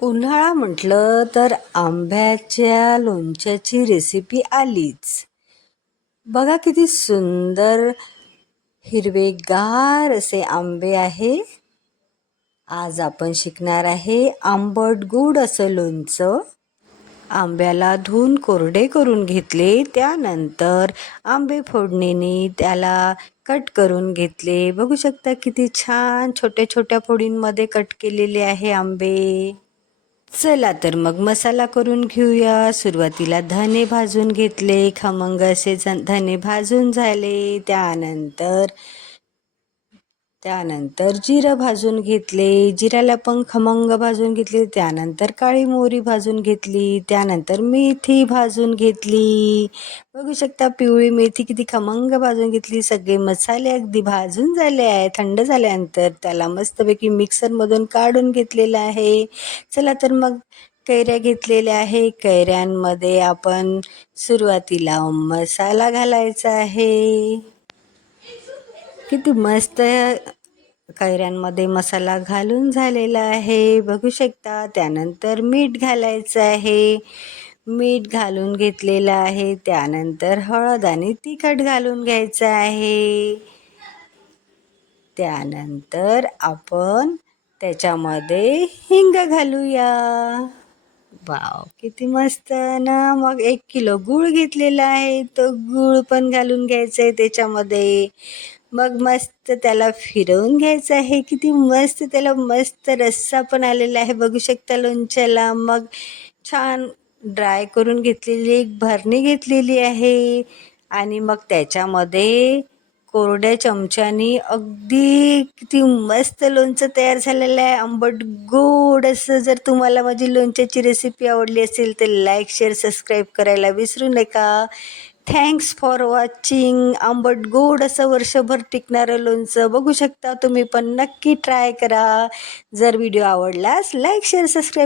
उन्हाळा म्हटलं तर आंब्याच्या लोणच्याची रेसिपी आलीच. बघा किती सुंदर हिरवेगार असे आंबे आहे. आज आपण शिकणार आहे आंबट गोड असं लोणचं. आंब्याला धुवून कोरडे करून घेतले, त्यानंतर आंबे फोडणीने त्याला कट करून घेतले. बघू शकता किती छान छोट्या छोट्या फोडींमध्ये कट केलेले आहे आंबे. चला तर मग मसाला करून घेऊया. सुरुवातीला धने भाजून घेतले, खमंग असे धने भाजून झाले. त्यानंतर जिरं भाजून घेतले, जिऱ्याला पण खमंग भाजून घेतले. त्यानंतर काळी मोहरी भाजून घेतली, त्यानंतर मेथी भाजून घेतली. बघू शकता पिवळी मेथी किती खमंग भाजून घेतली. सगळे मसाले अगदी भाजून झाले आहे. थंड झाल्यानंतर त्याला मस्तपैकी मिक्सरमधून काढून घेतलेलं आहे. चला तर मग कैऱ्या घेतलेल्या आहे. कैऱ्यांमध्ये आपण सुरुवातीला मसाला घालायचा आहे. किती मस्त कैऱ्यांमध्ये मसाला घालून झालेला आहे, बघू शकता. त्यानंतर मीठ घालायचं आहे. मीठ घालून घेतलेलं आहे. त्यानंतर हळद आणि तिखट घालून घ्यायचं आहे. त्यानंतर आपण त्याच्यामध्ये हिंग घालूया. वाव, किती मस्त ना. मग 1 किलो गूळ घेतलेला आहे, तो गूळ पण घालून घ्यायचा आहे त्याच्यामध्ये. मग मस्त त्याला फिरवून घ्यायचं आहे. किती मस्त त्याला मस्त रस्सा पण आलेला आहे, बघू शकता लोणच्याला. मग छान ड्राय करून घेतलेली एक भरणी घेतलेली आहे आणि मग त्याच्यामध्ये कोरड्या चमच्यानी अगदी किती मस्त लोणचं तयार झालेलं आहे, आंबट गोड असं. जर तुम्हाला माझी लोणच्याची रेसिपी आवडली असेल तर लाईक, शेअर, सबस्क्राईब करायला विसरू नका. Thanks for watching. आंबट गोड असं वर्षभर टिकणारं लोणचं बघू शकता. तुम्ही पण नक्की ट्राय करा. जर व्हिडिओ आवडल्यास लाईक, शेअर, सबस्क्राईब